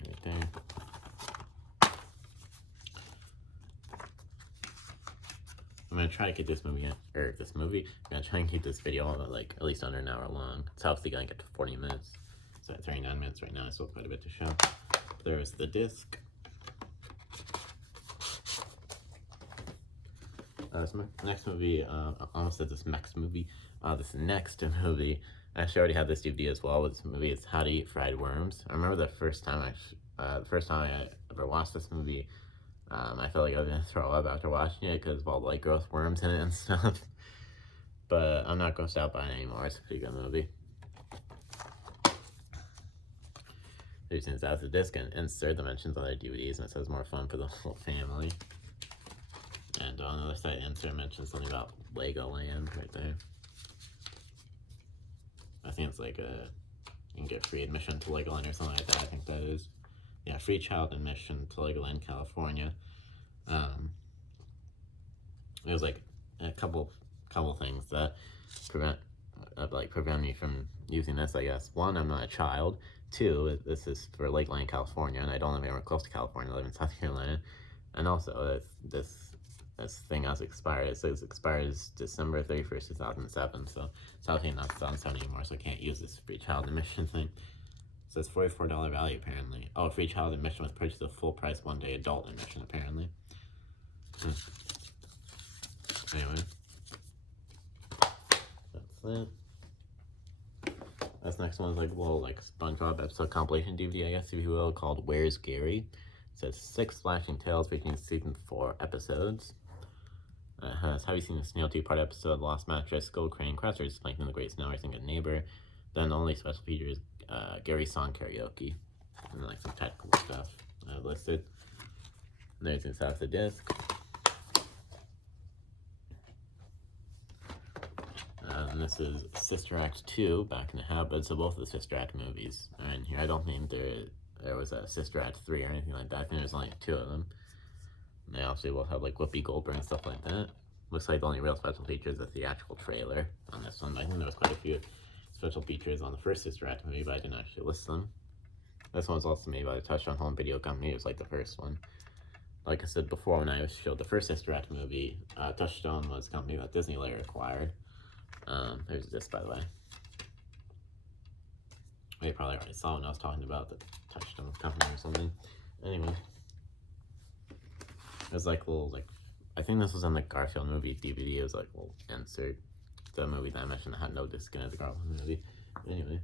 Right there. I'm gonna try to get I'm gonna try and keep this video like at least under an hour long. It's obviously gonna get to 40 minutes. It's at 39 minutes right now, so quite a bit to show. There's the disc. This next movie, I almost said this next movie. This next movie, I actually already had this DVD as well. With this movie, it's How to Eat Fried Worms. I remember the first time The first time I ever watched this movie, I felt like I was gonna throw up after watching it because of all the like growth worms in it and stuff. But I'm not grossed out by it anymore. It's a pretty good movie. Since that's a disc and insert that mentions other DVDs, and it says more fun for the whole family. And on the other side, insert mentions something about Legoland right there. I think it's like you can get free admission to Legoland or something like that. I think that is. Yeah, free child admission to Legoland, California. It was like a couple things that prevent me from using this, I guess. One, I'm not a child. Two, this is for Lakeland, California, and I don't live anywhere close to California. I live in South Carolina. And also, this thing has expired. It says expires December 31st, 2007, so it's obviously not 2007 anymore, so I can't use this free child admission thing. It says $44 value, apparently. Oh, free child admission was purchased at full price one-day adult admission, apparently. Anyway. That's it. This next one is like a little like SpongeBob episode compilation DVD, I guess if you will, called Where's Gary? It says 6 flashing tales featuring season 4 episodes. It has Have You Seen the Snail 2-part episode, Lost Mattress, Gold Crane, Crafters, Plankton the Great Snail, Racing Good Neighbor. Then the only special feature is Gary's song karaoke. And then like some technical stuff listed. And there's inside the disc. And this is Sister Act 2, Back in the Habit. So both of the Sister Act movies are in here. I don't think there was a Sister Act 3 or anything like that. I think there's only 2 of them. And they also will have like Whoopi Goldberg and stuff like that. Looks like the only real special feature is the theatrical trailer on this one. I think there was quite a few special features on the first Sister Act movie, but I didn't actually list them. This one's also made by the Touchstone Home Video Company. It was like the first one. Like I said before, when I showed the first Sister Act movie, Touchstone was a company that Disney later acquired. There's this, by the way. You probably already saw when I was talking about the Touchstone company or something. Anyway. There's like little, like, I think this was in the Garfield movie DVD. It was like a little insert. The movie that I mentioned that had no disc in it, the Garfield movie. Anyway.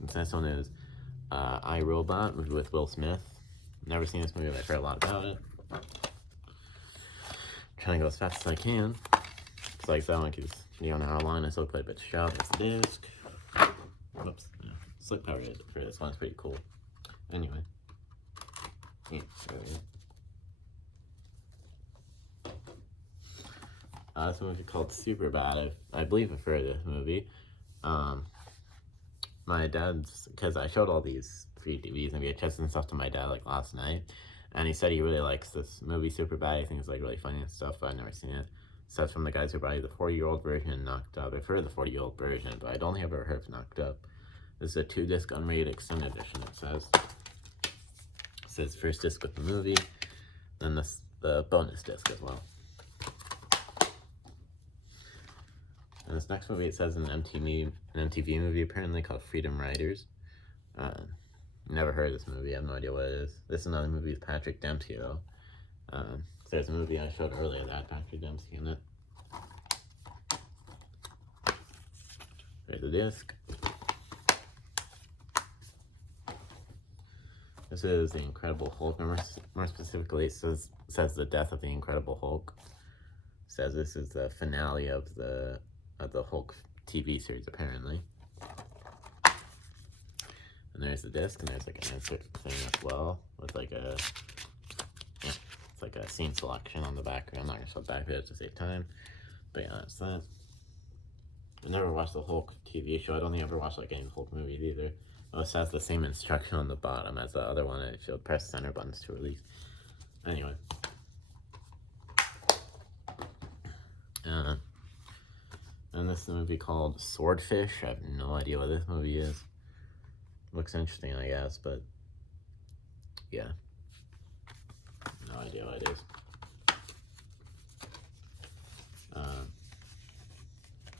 This next one is I, Robot, movie with Will Smith. Never seen this movie, but I've heard a lot about it. Trying to go as fast as I can. It's like that one keeps me on our line. I still play a bit sharp. It's the disc. Whoops. Yeah. Slick power for this one's pretty cool. Anyway. Yeah, there we go. This movie called Super Bad. I believe I've heard of this movie. My dad's, because I showed all these free DVDs and VHSs and stuff to my dad like last night. And he said he really likes this movie, Super Bad. He thinks it's like really funny and stuff, but I've never seen it. So it's from the guys who brought you the 40-year-old version and Knocked Up. I've heard of the 40-year-old version, but I don't think I've ever heard of Knocked Up. This is a 2-disc unrated extended edition, it says. It says first disc with the movie, then the bonus disc as well. And this next movie, it says an MTV movie apparently called Freedom Riders. Never heard of this movie. I have no idea what it is. This is another movie with Patrick Dempsey, though. There's a movie I showed earlier that had Patrick Dempsey in it. There's the disc. This is The Incredible Hulk. More specifically, it says the death of the Incredible Hulk. It says this is the finale of the Hulk TV series, apparently. And there's the disc, and there's like an insert thing as well with like it's like a scene selection on the background. I'm not gonna show the back of it to save time, but yeah, that's that. I never watched the Hulk TV show. I don't think I ever watched like any Hulk movies either. Oh, it has the same instruction on the bottom as the other one. It showed press center buttons to release. Anyway. And this is a movie called Swordfish. I have no idea what this movie is. Looks interesting, I guess, but yeah. No idea what it is.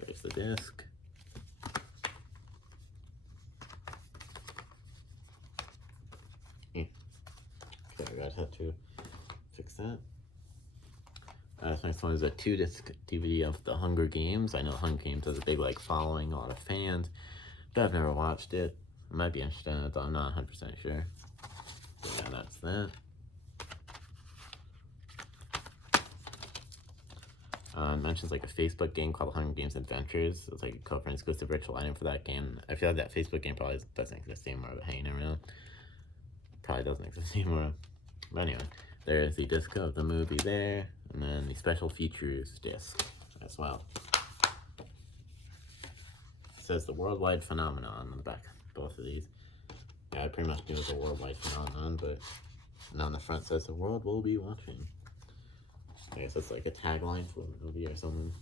There's the disc. Okay, I gotta have to fix that. This next one is a 2-disc DVD of The Hunger Games. I know Hunger Games has a big like following, a lot of fans, but I've never watched it. I might be interested in it, though I'm not 100% sure. So yeah, that's that. Mentions like a Facebook game called Hunger Games Adventures. It's like a co-friend exclusive virtual item for that game. I feel like that Facebook game probably doesn't exist anymore, but hey, you never know. Probably doesn't exist anymore. But anyway, there's the disc of the movie there, and then the special features disc as well. It says the worldwide phenomenon on the back of both of these. Yeah, I pretty much knew it was a worldwide phenomenon, but now on the front says the world will be watching. I guess it's like a tagline for a movie or something.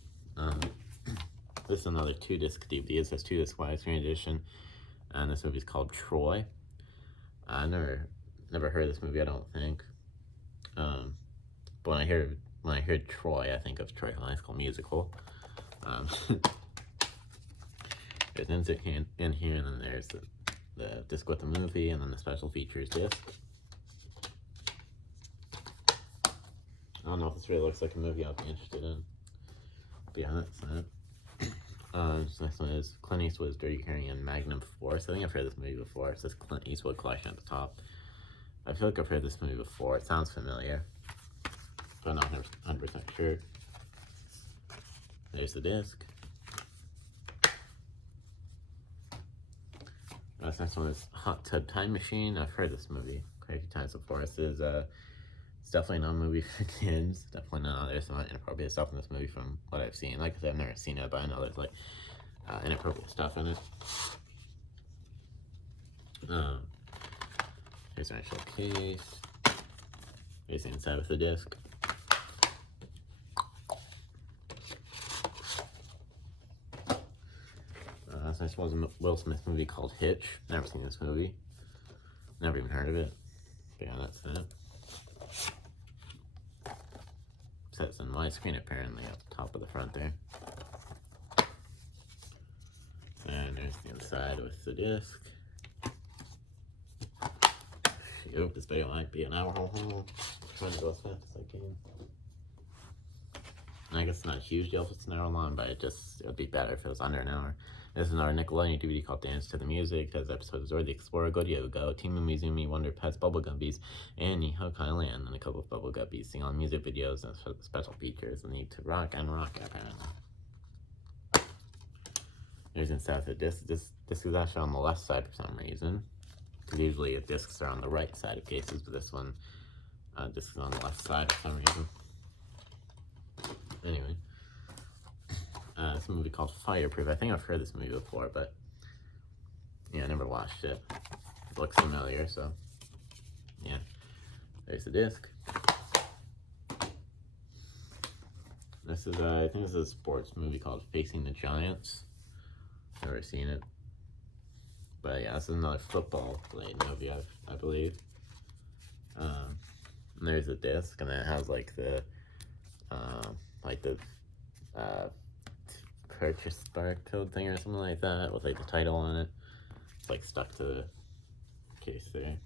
This is another 2-disc DVD. It says 2-disc widescreen edition, and this movie's called Troy. I never heard of this movie, I don't think. But when I heard Troy, I think of Troy High School Musical. There's an insert in here, and then there's the disc with the movie, and then the special features disc. I don't know if this really looks like a movie I'd be interested in. But yeah, that's that. This next one is Clint Eastwood's Dirty Harry and Magnum Force. I think I've heard this movie before. It says Clint Eastwood Collection at the top. I feel like I've heard this movie before. It sounds familiar, but I'm not 100% sure. There's the disc. This next one is Hot Tub Time Machine. I've heard this movie quite a few times before. This is it's definitely not a movie for kids. Definitely not. There's some inappropriate stuff in this movie from what I've seen. Like I said, I've never seen it, but I know there's like inappropriate stuff in it. Here's an actual case. Here's the inside with the disc. This next one was a Will Smith movie called Hitch. Never seen this movie. Never even heard of it. But yeah, that's it. Says in widescreen apparently at the top of the front there. And there's the inside with the disc. Shoot, this video might be an hour long. I'm trying to go as fast as I can. And I guess it's not a huge deal if it's an hour long, but it would be better if it was under an hour. This is another Nickelodeon DVD called Dance to the Music. It has episodes of Zora the Explorer, Go Go, Team Mizumi, Wonder Pets, Bubble Guppies, and Nihao Kailan, and a couple of Bubble Guppies sing on music videos and special features, and Need to Rock and Rock, apparently. There's inside the disc. This is actually on the left side for some reason, because usually discs are on the right side of cases, but this one, disc is on the left side for some reason. Anyway. It's a movie called Fireproof. I think I've heard this movie before, but yeah, I never watched it. It looks familiar, so yeah. There's the disc. This is I think this is a sports movie called Facing the Giants. Never seen it, but yeah, this is another football-related movie, I believe. And there's the disc, and then it has like the purchase barcode thing or something like that with like the title on it. It's like stuck to the case there.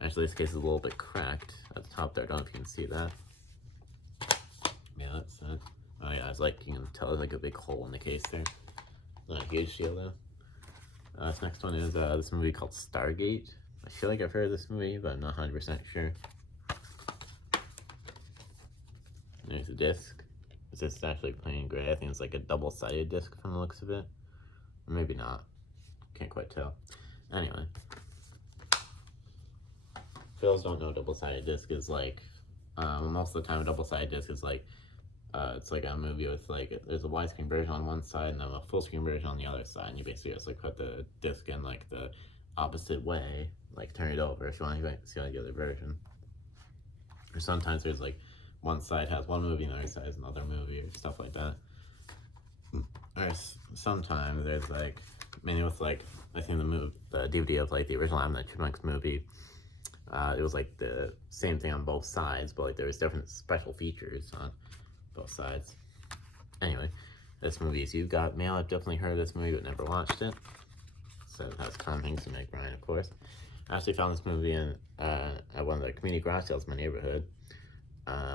Actually, this case is a little bit cracked at the top there. I don't know if you can see that. Yeah, that's it. Oh yeah, it's like, you can tell there's like a big hole in the case there. Not a huge deal though. This next one is this movie called Stargate. I feel like I've heard of this movie, but I'm not 100% sure. There's a disc. Is this actually plain gray? I think it's like a double-sided disc from the looks of it. Or maybe not. Can't quite tell. Anyway. For those who don't know, double-sided disc is like, most of the time a double-sided disc is like, it's like a movie with like, there's a widescreen version on one side and then a full-screen version on the other side. And you basically just like put the disc in like the opposite way, like turn it over if you want to see like the other version. Or sometimes there's like, one side has one movie and the other side has another movie or stuff like that. Or sometimes there's like, mainly with like, I think the DVD of like the original Alvin and the Chipmunks movie, it was like the same thing on both sides, but like there was different special features on both sides. Anyway, this movie is You Got Mail. I've definitely heard of this movie but never watched it. So it has Tom Hanks and Meg Ryan, of course. I actually found this movie at one of the community garage sales in my neighborhood.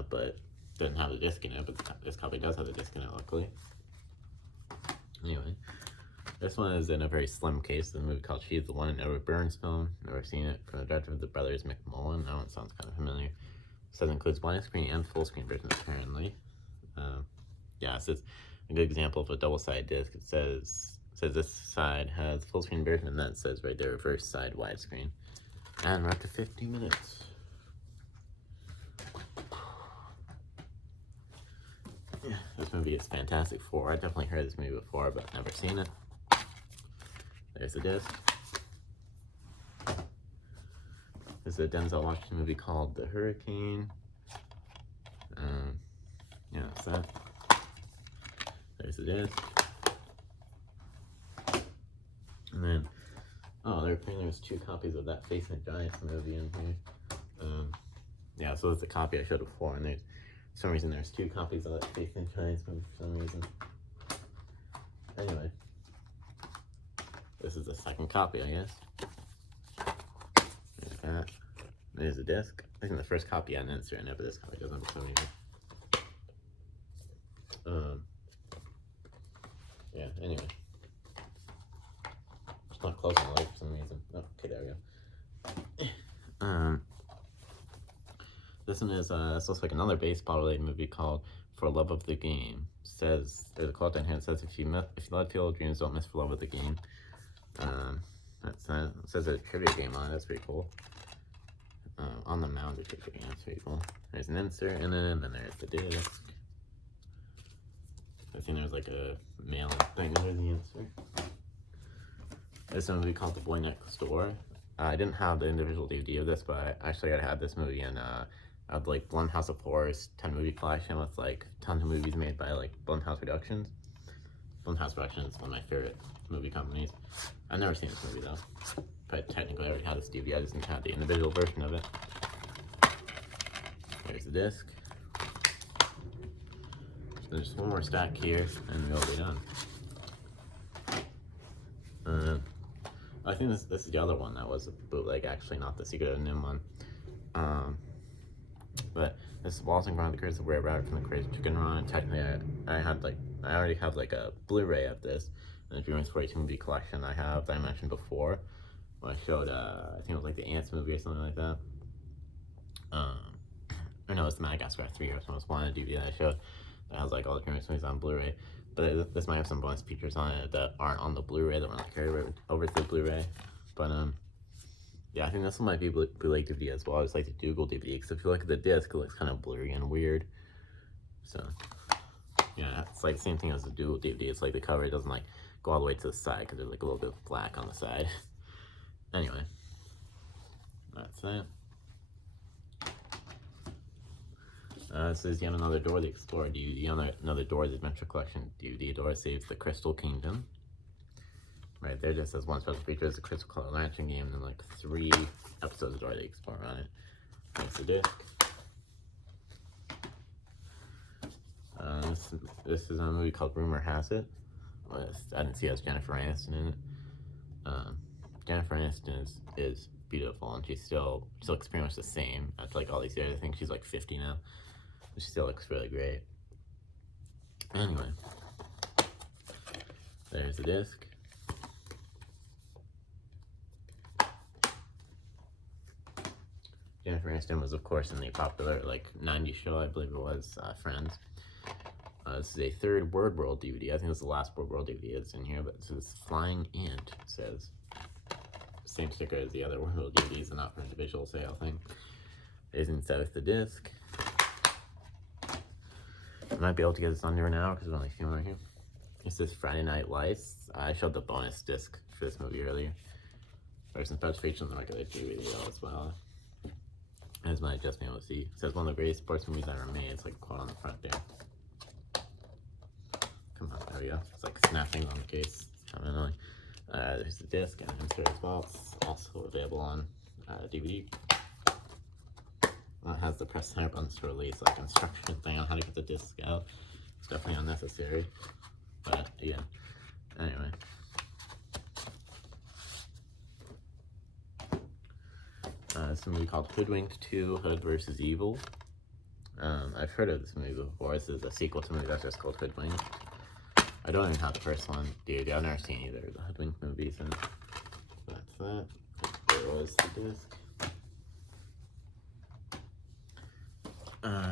But didn't have the disc in it, but this copy does have the disc in it, luckily. Anyway, This one is in a very slim case. The movie called She's the One, an Edward Burns film. Never seen it. From the director of The Brothers McMullen. That one sounds kind of familiar. It says it includes widescreen and full screen versions apparently. Yeah, it says a good example of a double-sided disc. It says this side has full screen version, and then it says right there reverse side widescreen. And we're up to 50 minutes. Yeah, this movie is Fantastic Four. I definitely heard this movie before, but never seen it. There's the disc. This is a Denzel Washington movie called The Hurricane. Yeah, that's that. There's the disc. And then, there's 2 copies of that Facing Giants movie in here. Yeah, so it's a copy I showed before, and there's, for some reason, there's 2 copies of that Facing Giants movie for some reason. Anyway, this is the second copy, I guess. There's that. There's the disc. I think the first copy had an insert in it, but this copy doesn't for some reason. Yeah, anyway. It's not close on the light for some reason. Oh, okay, there we go. This one is, this looks like another baseball-related movie called For Love of the Game. It says, there's a quote down here that says, if you love field dreams, don't miss for love of the game. It says a trivia game on it. That's pretty cool. On the mound, it's trivia game. That's pretty cool. There's an insert in it, and then there's the disc. I think there's like a mail thing under the insert. There's a movie called The Boy Next Door. I didn't have the individual DVD of this, but I actually had this movie in like Blumhouse of Horrors 10 movie collection with like tons of movies made by like Blumhouse Productions. Blumhouse Productions is one of my favorite movie companies. I've never seen this movie though, but technically I already had this DVD. I just didn't have the individual version of it. There's the disc. So there's one more stack here, and we'll be done. I think this is the other one that was a bootleg, actually, not the Secret of the NIMH one. But this is Wallace and Gromit: The Curse of Were Rabbit from the Crazy Chicken Run. And technically, I already have like a Blu-ray of this in the Dreamers 42 movie collection I have that I mentioned before. When I showed, I think it was like the Ants movie or something like that. Or no, it's the Madagascar 3 or something. It was one DVD that I showed that has like all the Dreamers movies on Blu-ray. But this might have some bonus features on it that aren't on the Blu-ray, that were not carried over to the Blu-ray. But yeah, I think this one might be bootleg DVD as well. I just like the Dougal DVD, because if you look at the disc, it looks kind of blurry and weird. So yeah, it's like the same thing as the Dougal DVD. It's like the cover doesn't like go all the way to the side because there's like a little bit of black on the side. Anyway, that's that. This is yet another Dora the Explorer DVD, another Dora's Adventure Collection DVD. Dora Saves the Crystal Kingdom. Right there just says one special feature is the Crystal Color Lantern game, and then like 3 episodes of Dora the Explorer on it. That's the disc. This is a movie called Rumor Has It. I didn't see it has Jennifer Aniston in it. Jennifer Aniston is beautiful, and she still looks pretty much the same after like all these years. I think she's like 50 now. She still looks really great. Anyway, there's the disc. Jennifer Aniston was, of course, in the popular like 90s show, I believe it was, Friends. This is a 3rd Word World DVD. I think this is the last Word World DVD that's in here, but this is Flying Ant, it says. Same sticker as the other Word World DVDs, and not for individual sale thing. It is inside with the disc. I might be able to get this under an hour because there's only a few more here. This is Friday Night Lights. I showed the bonus disc for this movie earlier. There's some special features on the regular DVD as well. As might just be able to see. It says one of the greatest sports movies ever made. It's like a quote on the front there. Come on, there we go. It's like snapping on the case. It's kind of annoying. There's the disc and an insert as well. It's also available on DVD. It has the press center buttons to release, like instruction thing on how to get the disc out. It's definitely unnecessary, but yeah. Anyway, this is a movie called Hoodwinked 2: Hood vs. Evil. I've heard of this movie before. This is a sequel to a movie that's just called Hoodwinked. I don't even have the first one, dude. I've never seen either of the Hoodwink movies, and that's that. There was the disc.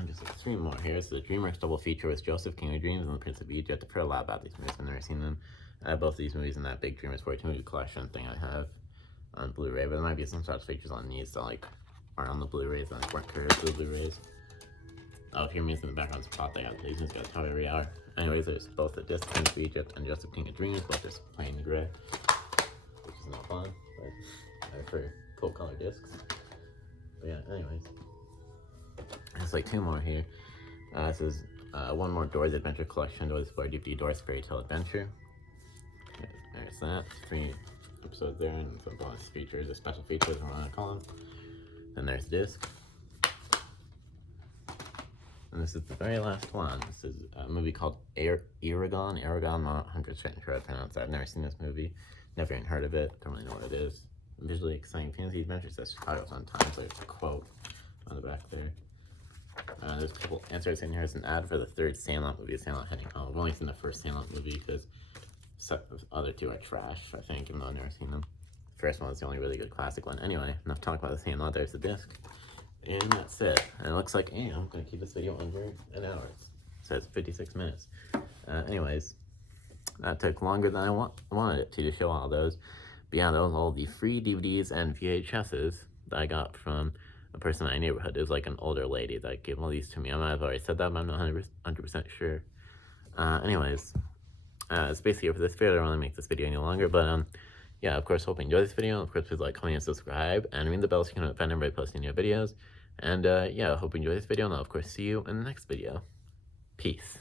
Just like 3 more here. So the DreamWorks double feature with Joseph, King of Dreams, and The Prince of Egypt. I've heard a lot about these movies. I've never seen them. I have both these movies in that big DreamWorks 42 movie collection thing I have on Blu-ray, but there might be some sort of features on these that like aren't on the Blu-rays and like weren't couriered to the Blu-rays. Oh, hear music in the background spot. They got these ones got top every hour. Anyways, there's both the disc Prince of Egypt and Joseph, King of Dreams, both just plain gray, which is not fun, but I prefer full color discs. But yeah, anyways. There's like 2 more here. This is one more Doors Adventure Collection, Doors Explorer DVD Doors Fairy Tale Adventure. There's that. 3 episodes there and some bonus features, or special features, I want to call them. Then there's disc. And this is the very last one. This is a movie called Eragon. I'm not 100% sure how to pronounce that. I've never seen this movie. Never even heard of it. Don't really know what it is. Visually exciting fantasy adventure says Chicago's on time. So there's a quote on the back there. There's a couple answers in here. It's an ad for the 3rd Sandlot movie, Sandlot Heading Home. I've only seen the first Sandlot movie because the other 2 are trash, I think, even though I've never seen them. The first one was the only really good classic one. Anyway, enough talk about the Sandlot. There's the disc. And that's it. And it looks like, I'm going to keep this video under an hour. It says 56 minutes. Anyways, that took longer than I wanted it to show all those. But yeah, those are all the free DVDs and VHSs that I got from a person in my neighborhood. It was like an older lady that gave all these to me. I might have already said that, but I'm not 100% sure. Anyways, it's basically it for this video. I don't want to make this video any longer, but yeah, of course, hope you enjoy this video. Of course, please like, comment, and subscribe, and ring the bell so you can notify everybody posting new videos. And yeah, hope you enjoy this video, and I'll of course see you in the next video. Peace.